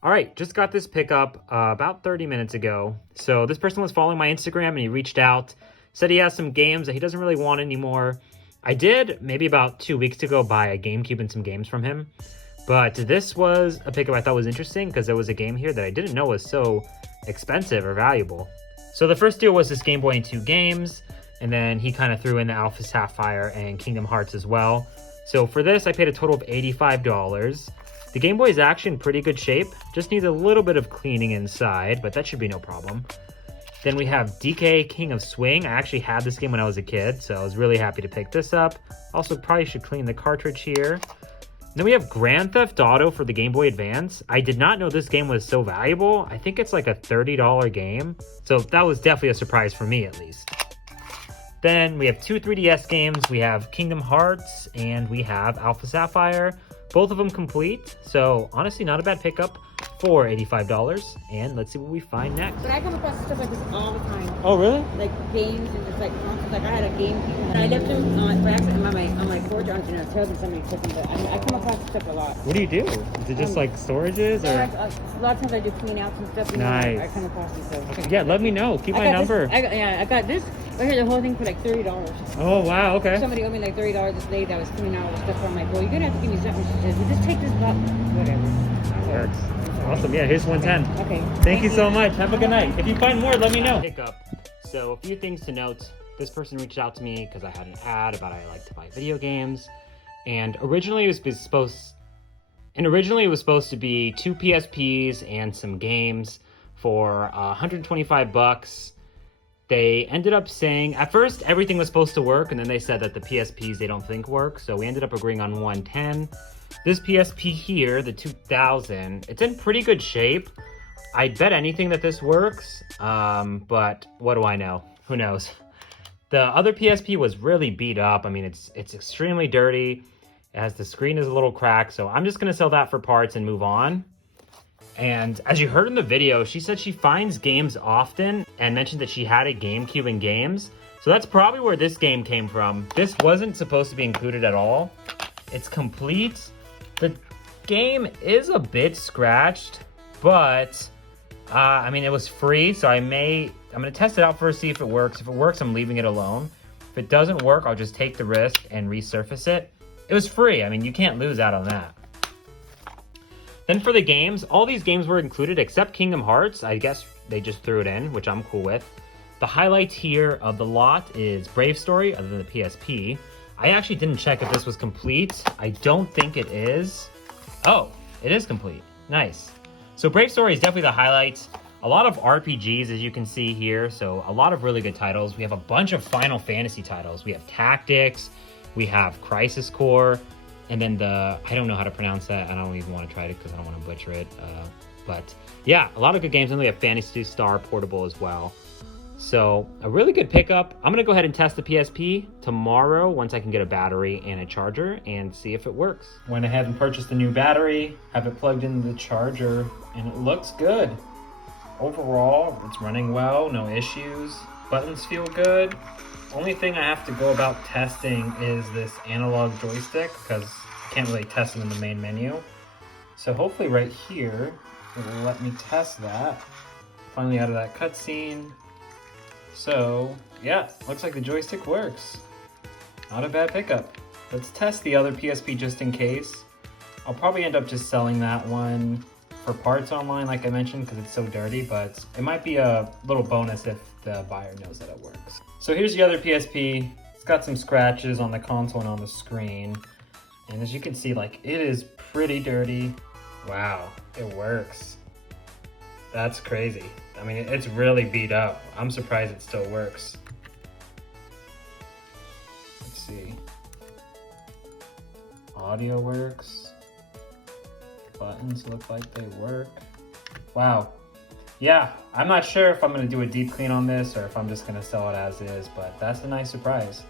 All right, just got this pickup about 30 minutes ago. So this person was following my Instagram and he reached out, said he has some games that he doesn't really want anymore. I did, maybe about 2 weeks ago, buy a GameCube and some games from him. But this was a pickup I thought was interesting because there was a game here that I didn't know was so expensive or valuable. So the first deal was this Game Boy and 2 games, and then he kind of threw in the Alpha Sapphire and Kingdom Hearts as well. So for this, I paid a total of $85. The Game Boy is actually in pretty good shape, just needs a little bit of cleaning inside, but that should be no problem. Then we have DK King of Swing. I actually had this game when I was a kid, so I was really happy to pick this up. Also probably should clean the cartridge here. Then we have Grand Theft Auto for the Game Boy Advance. I did not know this game was so valuable. I think it's like a $30 game, so that was definitely a surprise for me at least. Then we have 2 3DS games. We have Kingdom Hearts and we have Alpha Sapphire. Both of them complete, so honestly not a bad pickup for $85. And let's see what we find next. But I come across stuff like this all the time. Oh, really? Like games and just like consoles. Like I had a GameCube and I left them by accident on my porch on terrace and somebody took them. But I come across stuff a lot. What do you do? Is it just like storages or? A lot of times I do clean outs and stuff. And nice. I come across these stuff. Okay, yeah, let me know. Keep my number. I got this right here. The whole thing for like $30. Oh wow, okay. Somebody owed me like $30 this lady that was cleaning out all the stuff. I'm like, well, you're gonna have to give me something. She says, well, just take this box. Whatever. That works. Awesome. Yeah, here's 110. Okay. Thank you so much. Have a good night. If you find more, let me know. Pickup. So a few things to note. This person reached out to me because I had an ad about I like to buy video games, and originally it was supposed to be 2 PSPs and some games for $125. They ended up saying, at first everything was supposed to work, and then they said that the PSPs they don't think work, so we ended up agreeing on 110. This PSP here, the 2000, it's in pretty good shape. I'd bet anything that this works, but what do I know? Who knows? The other PSP was really beat up. I mean, it's extremely dirty. The screen is a little cracked, so I'm just gonna sell that for parts and move on. And as you heard in the video, she said she finds games often and mentioned that she had a GameCube and games. So that's probably where this game came from. This wasn't supposed to be included at all. It's complete. The game is a bit scratched, but I mean, it was free, so I'm gonna test it out first, see if it works. If it works, I'm leaving it alone. If it doesn't work, I'll just take the risk and resurface it. It was free. I mean, you can't lose out on that. Then for the games, all these games were included except Kingdom Hearts. I guess they just threw it in, which I'm cool with. The highlight here of the lot is Brave Story, other than the PSP. I actually didn't check if this was complete. I don't think it is. Oh, it is complete. Nice. So Brave Story is definitely the highlight. A lot of RPGs, as you can see here, so a lot of really good titles. We have a bunch of Final Fantasy titles. We have Tactics, we have Crisis Core, and then I don't know how to pronounce that. I don't even want to try it because I don't want to butcher it. But yeah, a lot of good games. And we have Fantasy Star Portable as well. So a really good pickup. I'm going to go ahead and test the PSP tomorrow once I can get a battery and a charger and see if it works. Went ahead and purchased a new battery, have it plugged into the charger, and it looks good. Overall, it's running well, no issues. Buttons feel good. Only thing I have to go about testing is this analog joystick because I can't really test it in the main menu. So hopefully right here, it'll let me test that. Finally out of that cutscene. So yeah, looks like the joystick works. Not a bad pickup. Let's test the other PSP just in case. I'll probably end up just selling that one for parts online like I mentioned because it's so dirty, but it might be a little bonus if the buyer knows that it works. So here's the other PSP. It's got some scratches on the console and on the screen. And as you can see, like, it is pretty dirty. Wow, it works. That's crazy. I mean, it's really beat up. I'm surprised it still works. Let's see. Audio works. Buttons look like they work. Wow. Yeah, I'm not sure if I'm going to do a deep clean on this or if I'm just going to sell it as is, but that's a nice surprise.